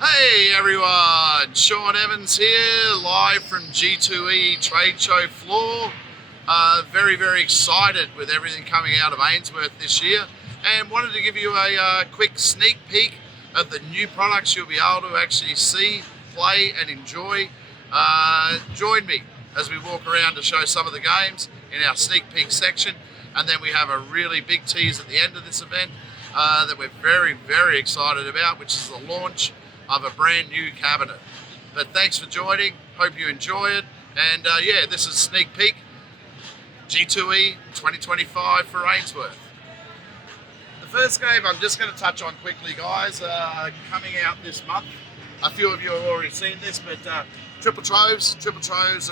Hey everyone, Sean Evans here, live from G2E trade show floor. Very excited with everything coming out of Ainsworth this year, and wanted to give you a quick sneak peek of the new products you'll be able to actually see, play and enjoy. Join me as we walk around to show some of the games in our sneak peek section, and then we have a really big tease at the end of this event that we're very excited about, which is the launch of a brand new cabinet. But thanks for joining, hope you enjoy it, and yeah, this is sneak peek G2E 2025 for Ainsworth. The first game I'm just going to touch on quickly, guys, coming out this month. A few of you have already seen this, but Triple Troves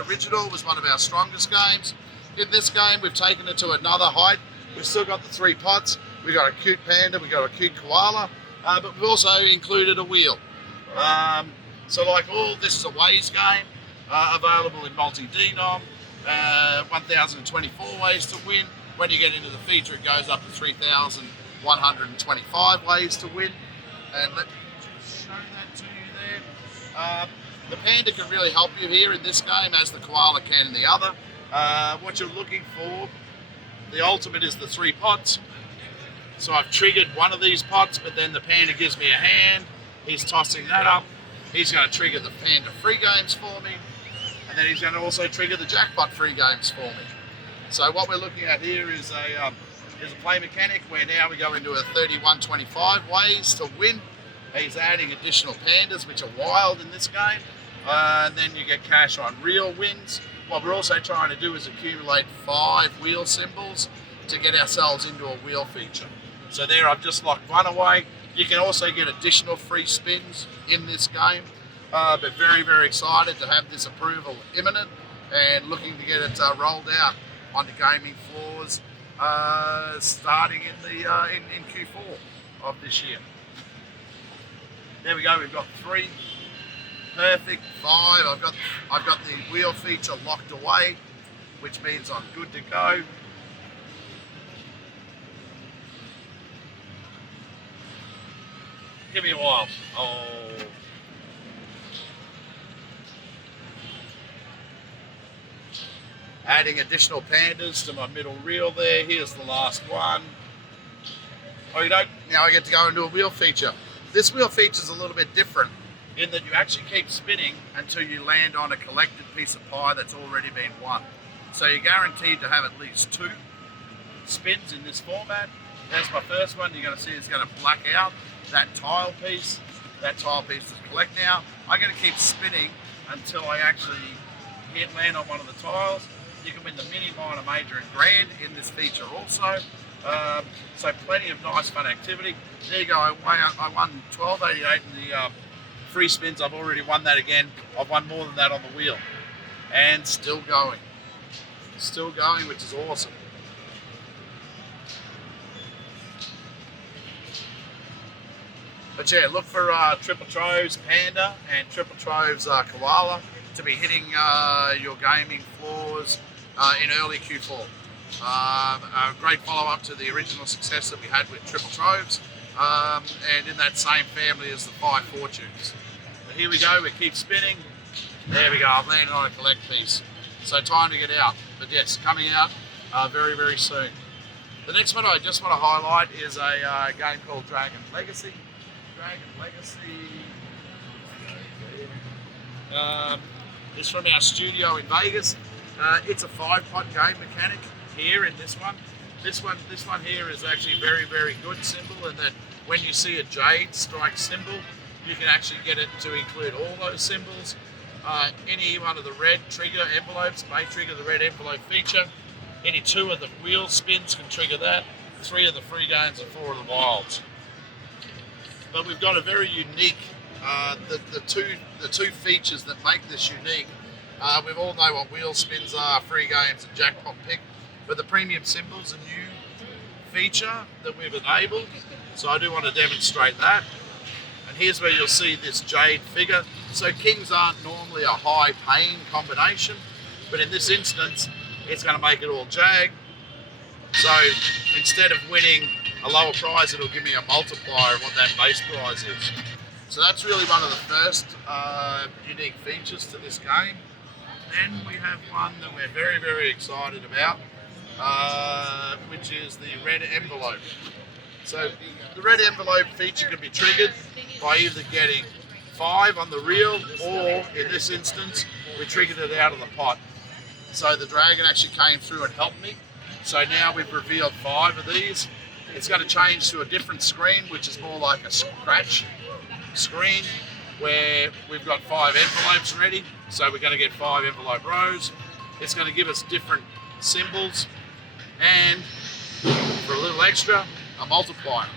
Original was one of our strongest games. In this game, we've taken it to another height. We've still got the 3 pots. We've got a cute panda, we've got a cute koala, but we've also included a wheel. So like all, this is a ways game, available in multi-denom, 1,024 ways to win. When you get into the feature, it goes up to 3,125 ways to win. And let me just show that to you there. The panda can really help you here in this game, as the koala can in the other. What you're looking for, the ultimate is the 3 pots. So I've triggered one of these pots, but then the panda gives me a hand. He's tossing that up. He's going to trigger the panda free games for me. And then he's going to also trigger the jackpot free games for me. So what we're looking at here is a play mechanic where now we go into a 31.25 ways to win. He's adding additional pandas, which are wild in this game. And then you get cash on real wins. What we're also trying to do is accumulate 5 wheel symbols to get ourselves into a wheel feature. So there, I've just locked one away. You can also get additional free spins in this game, but very excited to have this approval imminent and looking to get it rolled out onto gaming floors starting in Q4 of this year. There we go. We've got 3, perfect. 5. I've got the wheel feature locked away, which means I'm good to go. Give me a while. Oh. Adding additional pandas to my middle reel there. Here's the last one. Oh, you don't? Now I get to go into a wheel feature. This wheel feature is a little bit different in that you actually keep spinning until you land on a collected piece of pie that's already been won. So you're guaranteed to have at least 2 spins in this format. There's my first one. You're going to see it's going to black out that tile piece. That tile piece is collect now. I'm going to keep spinning until I actually land on one of the tiles. You can win the mini, minor, major and grand in this feature also. So plenty of nice fun activity. There you go. I won 12.88 in the free spins. I've already won that again. I've won more than that on the wheel. And still going. Still going, which is awesome. But yeah, look for Triple Troves Panda and Triple Troves Koala to be hitting your gaming floors in early Q4. A great follow-up to the original success that we had with Triple Troves, and in that same family as the 5 Fortunes. But here we go, we keep spinning. There we go, I've landed on a collect piece. So time to get out. But yes, coming out very soon. The next one I just want to highlight is a game called Dragon Legacy. It's from our studio in Vegas. It's a 5-pot game mechanic here in this one. This one here is actually very good symbol, in that when you see a jade strike symbol, you can actually get it to include all those symbols. Any one of the red trigger envelopes may trigger the red envelope feature. Any 2 of the wheel spins can trigger that. 3 of the free games and 4 of the wilds. But we've got a very unique, the two features that make this unique. We all know what wheel spins are, free games and jackpot pick, but the premium symbol's a new feature that we've enabled. So I do want to demonstrate that. And here's where you'll see this jade figure. So kings aren't normally a high pain combination, but in this instance, it's going to make it all jag. So instead of winning a lower prize, it'll give me a multiplier of what that base prize is. So that's really one of the first unique features to this game. Then we have one that we're very, very excited about, which is the red envelope. So the red envelope feature can be triggered by either getting 5 on the reel, or in this instance, we triggered it out of the pot. So the dragon actually came through and helped me. So now we've revealed 5 of these. It's going to change to a different screen, which is more like a scratch screen, where we've got 5 envelopes ready. So we're going to get 5 envelope rows. It's going to give us different symbols, and for a little extra, a multiplier.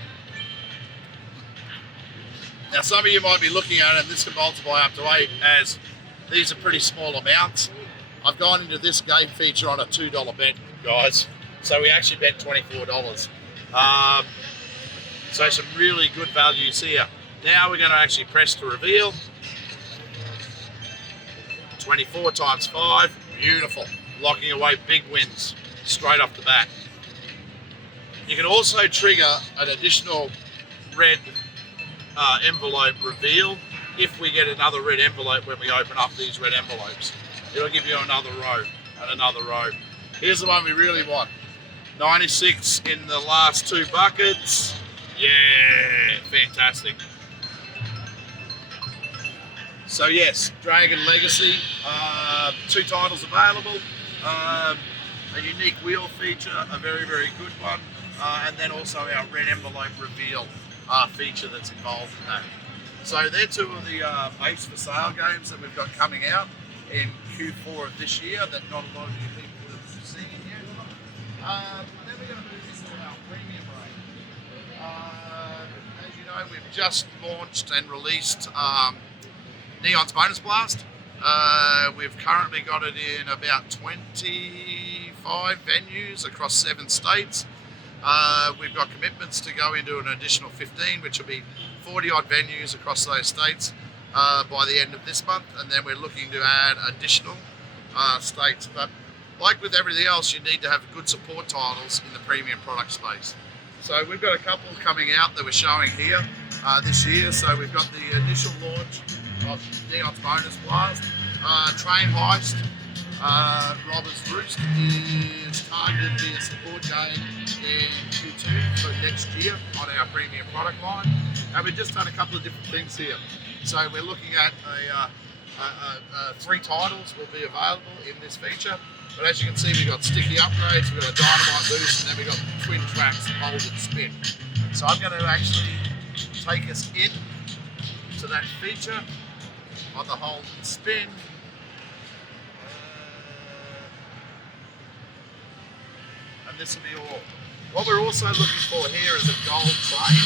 Now some of you might be looking at it, and this can multiply up to 8, as these are pretty small amounts. I've gone into this game feature on a $2 bet, guys. So we actually bet $24. So some really good values here. Now we're going to actually press to reveal. 24 times 5, beautiful. Locking away big wins straight off the bat. You can also trigger an additional red envelope reveal if we get another red envelope when we open up these red envelopes. It'll give you another row and another row. Here's the one we really want. 96 in the last 2 buckets. Yeah, fantastic. So yes, Dragon Legacy, 2 titles available, a unique wheel feature, a very, very good one, and then also our red envelope reveal feature that's involved in that. So they're 2 of the base for sale games that we've got coming out in Q4 of this year that not a lot of you people have seen yet. Then we're going to move into our premium range. As you know, we've just launched and released Neon's Bonus Blast. We've currently got it in about 25 venues across 7 states. We've got commitments to go into an additional 15, which will be 40 odd venues across those states by the end of this month, and then we're looking to add additional states. But like with everything else, you need to have good support titles in the premium product space. So we've got a couple coming out that we're showing here this year. So we've got the initial launch of Neon's Bonus Blast. Train Heist, Robber's Roost is targeted to be a support game in Q2 for next year on our premium product line. And we've just done a couple of different things here. So we're looking at 3 titles will be available in this feature. But as you can see, we've got sticky upgrades, we've got a dynamite boost, and then we've got twin tracks, hold and spin. So I'm going to actually take us in to that feature on the hold and spin. And this will be all. What we're also looking for here is a gold train.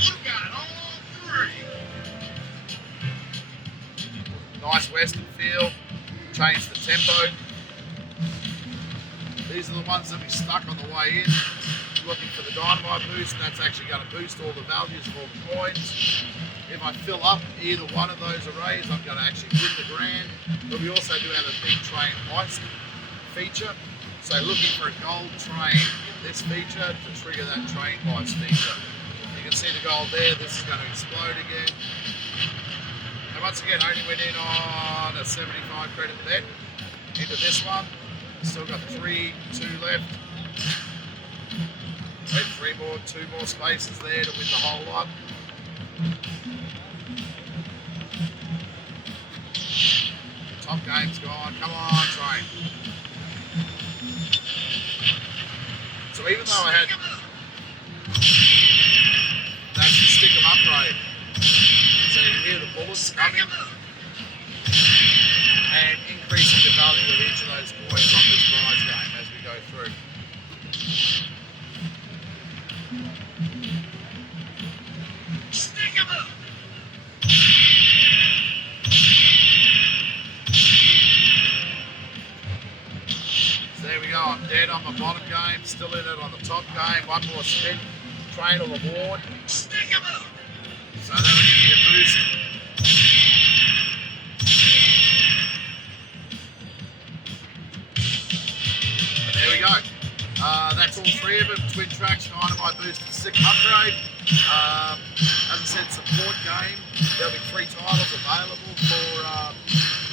You got all 3. Nice western feel, change the tempo. These are the ones that we stuck on the way in. Looking for the dynamite boost, and that's actually going to boost all the values of all the coins. If I fill up either one of those arrays, I'm going to actually win the grand. But we also do have a big train heist feature. So looking for a gold train in this feature to trigger that train heist feature. You can see the gold there, this is going to explode again. And once again, I only went in on a 75 credit bet into this one. Still got 2 left. Have 2 more spaces there to win the whole lot. Top game's gone. Come on, train. So even though I had, that's the stick of upgrade. So you can hear the bullets coming and increasing the value of each of those coins on this prize game as we go through. So there we go, I'm dead on the bottom game, still in it on the top game. One more spin, train or reward. So that'll give me a boost. And there we go. That's all 3 of them, twin tracks, dynamite boost, sick upgrade. As I said, support game. There'll be 3 titles available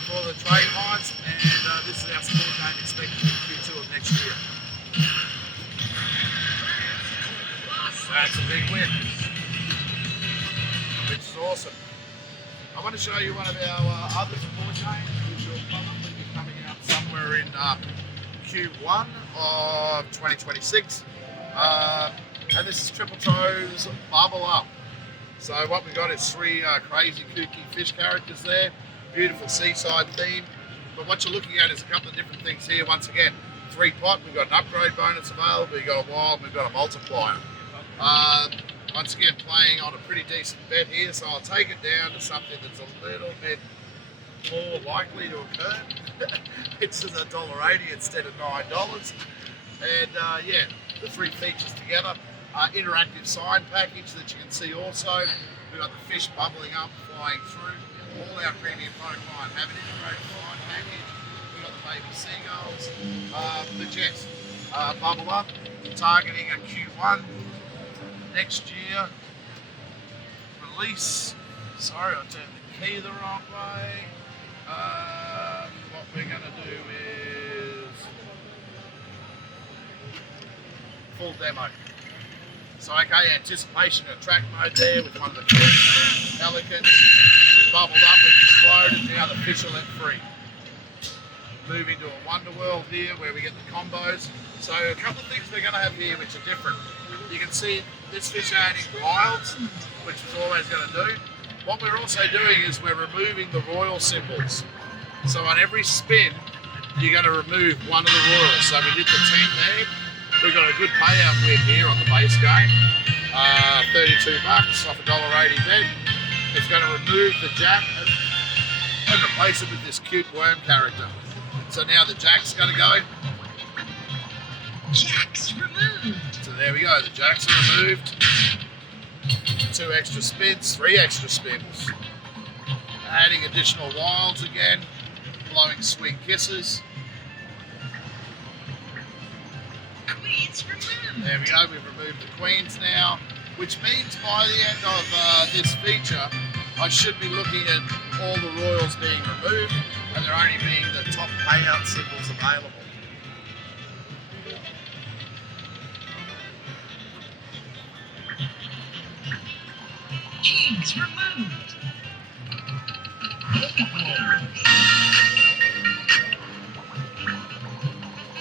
for the trade hides, and this is our support game expected in Q2 of next year. That's a big win, which is awesome. I want to show you one of our other support games, which will probably be coming out somewhere in Q1 of 2026. And this is Triple Toes Bubble Up. So what we got is 3 crazy kooky fish characters there. Beautiful seaside theme. But what you're looking at is a couple of different things here. Once again, 3 pot, we've got an upgrade bonus available, we've got a wild, we've got a multiplier. Once again, playing on a pretty decent bet here, so I'll take it down to something that's a little bit more likely to occur. It's $1.80 instead of $9. And yeah, the 3 features together. Interactive sign package that you can see also. We've got the fish bubbling up, flying through. All our premium product line have an interactive sign package. We've got the baby seagulls. But yes, bubble up, targeting a Q1 next year release. Sorry, I turned the key the wrong way. What we're going to do is full demo. So okay, anticipation and track mode there with one of the pelicans. We've bubbled up, we've exploded, now the fish are let free. Moving to a wonder world here where we get the combos. So a couple of things we're going to have here which are different. You can see this fish adding wilds, which was always going to do. What we're also doing is we're removing the royal symbols. So on every spin, you're going to remove one of the royals. So we did the 10 there. We've got a good payout win here on the base game. $32 off a $1.80 bet. It's going to remove the jack and replace it with this cute worm character. So now the jack's going to go. Jacks removed. So there we go, the jacks are removed. 2 extra spins, 3 extra spins. Adding additional wilds again, blowing sweet kisses. Queens removed. There we go, we've removed the queens now, which means by the end of this feature, I should be looking at all the royals being removed and there only being the top payout symbols available. Kings removed.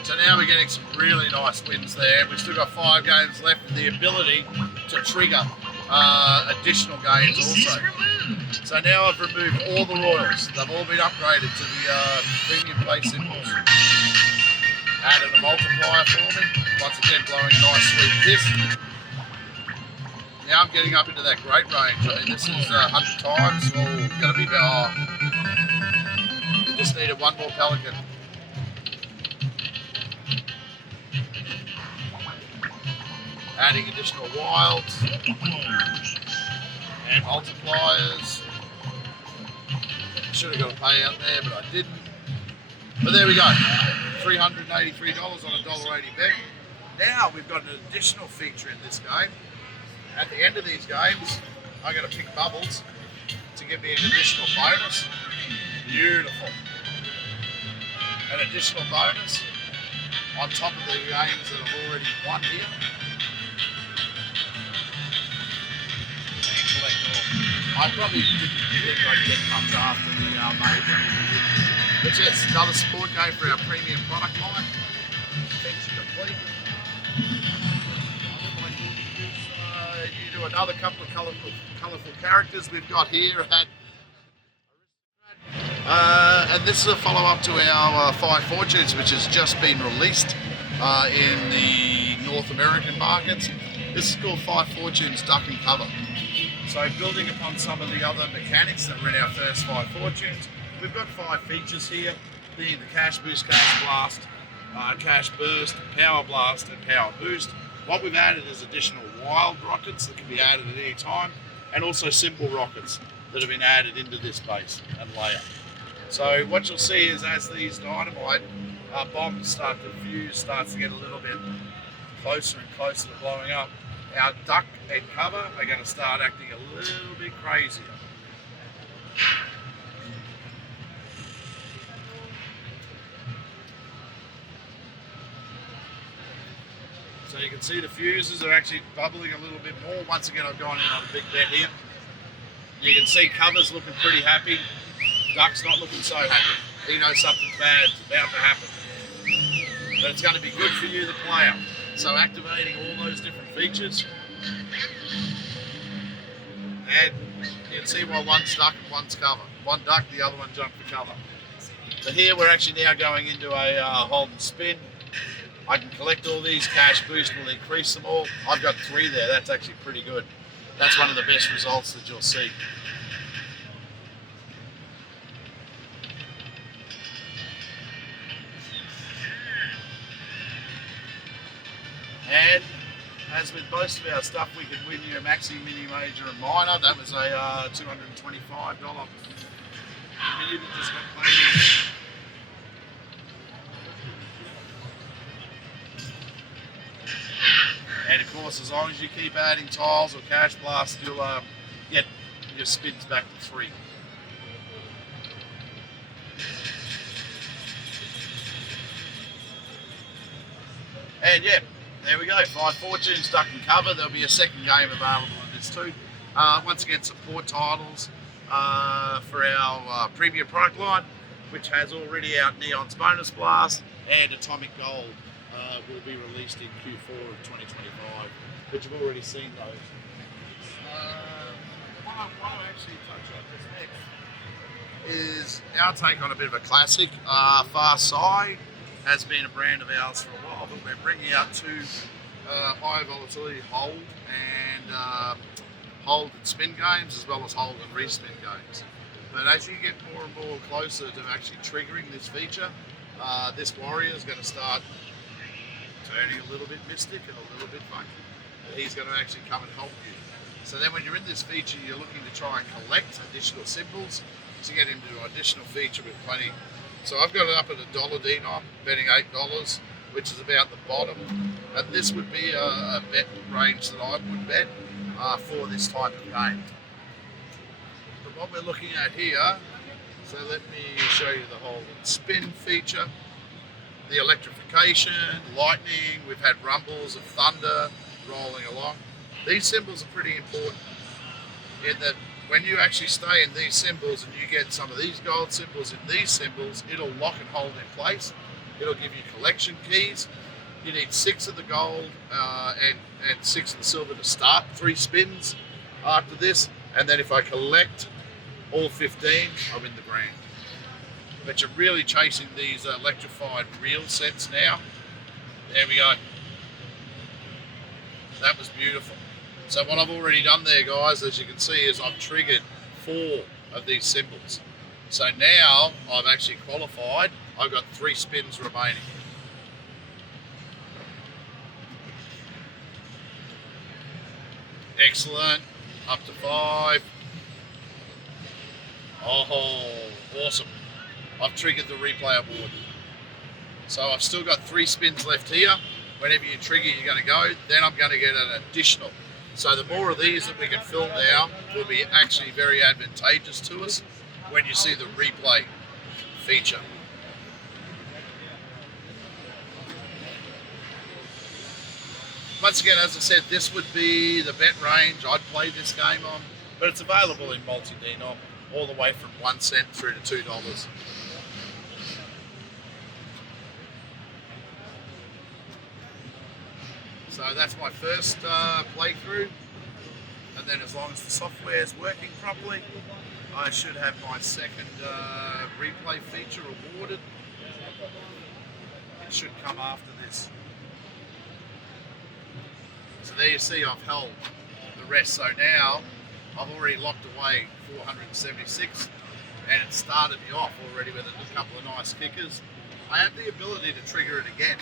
So now we're getting some really nice wins there. We've still got 5 games left with the ability to trigger additional games also. So now I've removed all the royals. They've all been upgraded to the premium play symbols. Added a multiplier for me. Once again blowing a nice sweet kiss. Now I'm getting up into that great range. I mean, this is 100 times. Oh, going to be about. We just needed 1 more pelican. Adding additional wilds and multipliers. Should have got a payout there, but I didn't. But there we go. $383 on a $1.80 bet. Now we've got an additional feature in this game. At the end of these games, I'm going to pick bubbles to give me an additional bonus. Beautiful. An additional bonus on top of the games that I've already won here. And collect all. I probably didn't think I'd get much after the major. But yes, another support game for our premium product line. Feature complete. You do another couple of colourful characters we've got here at and this is a follow-up to our 5 Fortunes, which has just been released in the North American markets. This is called 5 Fortunes Duck and Cover. So building upon some of the other mechanics that were in our first 5 Fortunes, we've got 5 features here, being the Cash Boost, Cash Blast, Cash Burst, Power Blast and Power Boost. What we've added is additional wild rockets that can be added at any time, and also simple rockets that have been added into this base and layer. So what you'll see is as these dynamite bombs start to fuse, starts to get a little bit closer and closer to blowing up, our duck and cover are going to start acting a little bit crazier. So you can see the fuses are actually bubbling a little bit more. Once again, I've gone in on a big bet here. You can see cover's looking pretty happy. Duck's not looking so happy. He knows something bad's about to happen. But it's going to be good for you, the player. So activating all those different features. And you can see why one's duck and one's cover. One duck, the other one jumped for cover. So here we're actually now going into a hold and spin. I can collect all these, cash boost will increase them all. I've got 3 there, that's actually pretty good. That's one of the best results that you'll see. And as with most of our stuff, we can win you a maxi, mini, major and minor. That was a $225 million that just got played in. And of course, as long as you keep adding tiles or cash blast, you'll get your spins back to 3. And yeah, there we go. 5 fortunes, duck and cover. There'll be a second game available in this too. Once again, support titles for our premium product line, which has already out Neon's Bonus Blast and Atomic Gold. Will be released in Q4 of 2025, but you've already seen those. What I want to actually touch on this next is our take on a bit of a classic. Far Side has been a brand of ours for a while, but we're bringing out 2 high volatility hold and spin games, as well as hold and respin games. But as you get more and more closer to actually triggering this feature, this warrior is going to start turning a little bit mystic and a little bit funky. He's going to actually come and help you. So then when you're in this feature, you're looking to try and collect additional symbols to get into an additional feature with plenty. So I've got it up at $1 denom, betting $8, which is about the bottom. And this would be a bet range that I would bet for this type of game. But what we're looking at here, so let me show you the whole spin feature. The electrification, lightning, we've had rumbles of thunder rolling along. These symbols are pretty important in that when you actually stay in these symbols and you get some of these gold symbols in these symbols, it'll lock and hold in place. It'll give you collection keys. You need 6 of the gold and 6 of the silver to start 3 spins after this. And then if I collect all 15, I'm in the green. But you're really chasing these electrified reel sets now. There we go. That was beautiful. So what I've already done there, guys, as you can see, is I've triggered 4 of these symbols. So now I've actually qualified. I've got 3 spins remaining. Excellent. Up to 5. Oh, awesome. I've triggered the replay award. So I've still got 3 spins left here. Whenever you trigger, you're going to go. Then I'm going to get an additional. So the more of these that we can fill now will be actually very advantageous to us when you see the replay feature. Once again, as I said, this would be the bet range I'd play this game on, but it's available in multi-denom all the way from 1 cent through to $2. So that's my first playthrough, and then as long as the software is working properly, I should have my second replay feature awarded. It should come after this. So there you see I've held the rest. So now I've already locked away 476, and it started me off already with a couple of nice kickers. I have the ability to trigger it again.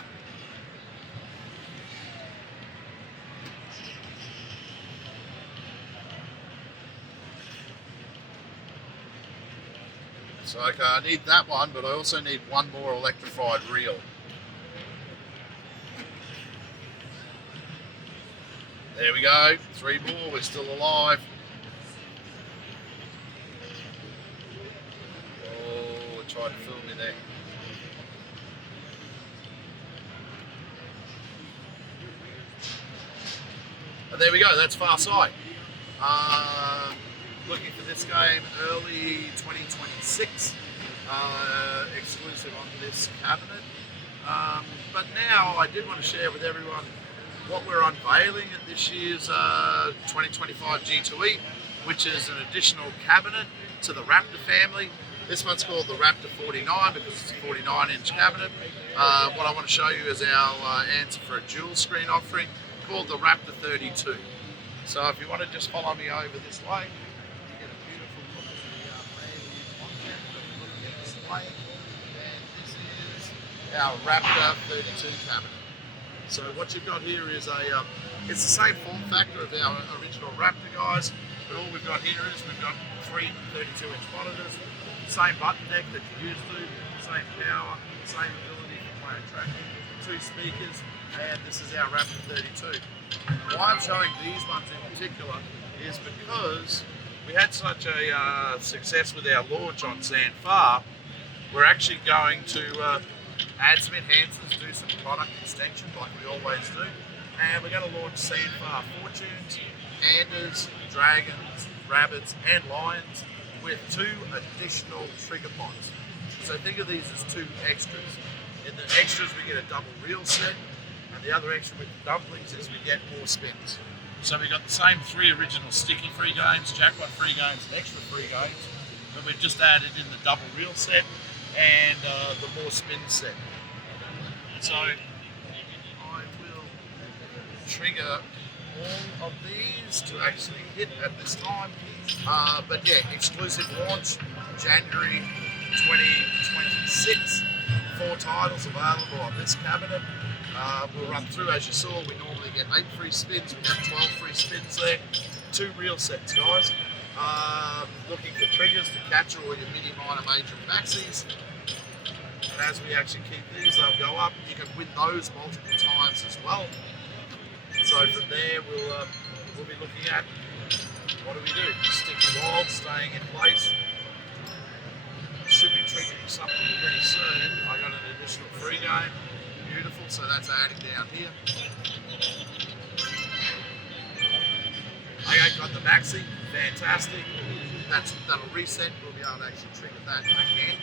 So okay, I need that one, but I also need one more electrified reel. There we go. 3 more. We're still alive. Oh, I tried to film me there. And there we go. That's far side. Looking for this game early 2026. Exclusive on this cabinet. But now I did want to share with everyone what we're unveiling at this year's 2025 G2E, which is an additional cabinet to the Raptor family. This one's called the Raptor 49 because it's a 49-inch cabinet. What I want to show you is our answer for a dual screen offering called the Raptor 32. So if you want to just follow me over this way, you get a beautiful look at the brand new content that we're looking at display. And this is our Raptor 32 cabinet. So what you've got here is it's the same form factor of our original Raptor, guys, but all we've got here is we've got 3 32-inch monitors, same button deck that you're used to, same power, same ability for player tracking, 2 speakers, and this is our Raptor 32. Why I'm showing these ones in particular is because we had such a success with our launch on Sandfar. We're actually going to add some enhancements, do some product extensions like we always do, and we're going to launch Sandfar Fortunes, Pandas, Dragons, Rabbits and Lions with 2 additional trigger pods. So think of these as 2 extras. In the extras we get a double reel set, and the other extra with the dumplings is we get more spins. So we've got the same 3 original sticky free games, jackpot free games and extra free games, but we've just added in the double reel set and the more spin set. So I will trigger all of these to actually hit at this time. But yeah, exclusive launch January 2026. 4 titles available on this cabinet. We'll run through, as you saw, we normally get 8 free spins, we have 12 free spins there. 2 reel sets, guys. Looking for triggers to capture all your mini, minor, major and maxies. And as we actually keep these, they'll go up. You can win those multiple times as well. So from there, we'll be looking at what do we do? Sticky wall, staying in place. Should be triggering something pretty soon. I got an additional free game. Beautiful, so that's adding down here. Okay, got the maxi, fantastic. That'll reset, we'll be able to actually trigger that again.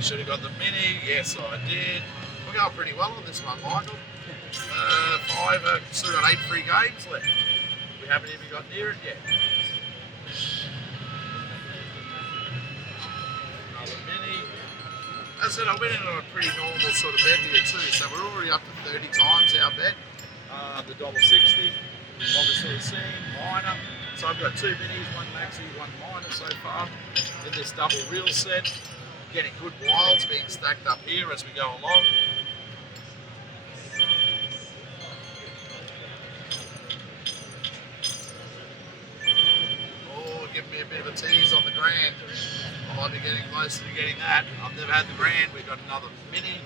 Should have got the mini, yes I did. We're going pretty well on this one, Michael. 5, still got 8 free games left. We haven't even got near it yet. Another mini. As I said, I went in on a pretty normal sort of bet here too, so we're already up to 30 times our bet. The $1.60, obviously seen, minor. So I've got 2 minis, 1 maxi, 1 minor so far in this double reel set. Getting good wilds being stacked up here as we go along. Oh, give me a bit of a tease on the grand. I might be getting closer to getting that. I've never had the grand. We've got another mini.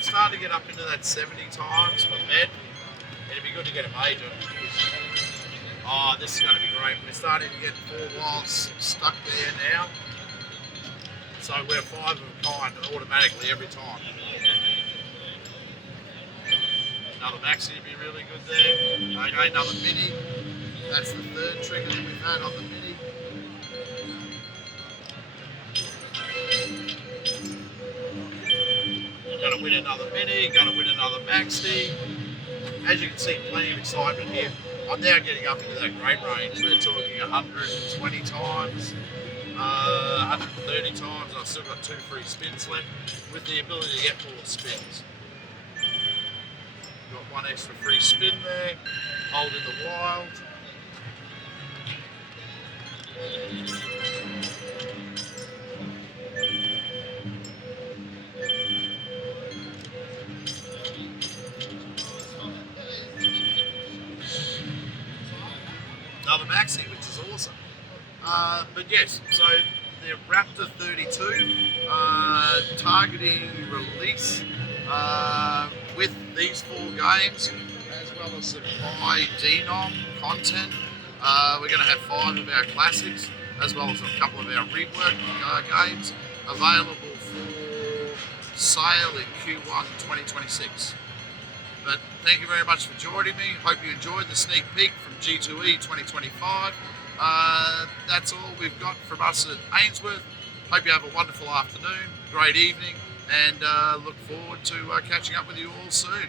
Starting to get up into that 70 times per bet. It'd be good to get a major. Oh, this is going to be great. We're starting to get 4 wilds stuck there now. So we're 5 of a kind automatically every time. Another maxi would be really good there. Okay, another mini. That's the 3rd trigger that we've had on the mini. Going to win another mini, going to win another maxi. As you can see, plenty of excitement here. I'm now getting up into that great range. We're talking 120 times, 130 times. I've still got 2 free spins left with the ability to get more spins. Got 1 extra free spin there, holding the wild. Maxi, which is awesome. But yes, so the Raptor 32 targeting release with these 4 games, as well as some high denom content. We're going to have 5 of our classics, as well as a couple of our rework games available for sale in Q1 2026. But thank you very much for joining me. Hope you enjoyed the sneak peek from G2E 2025. That's all we've got from us at Ainsworth. Hope you have a wonderful afternoon, great evening, and look forward to catching up with you all soon.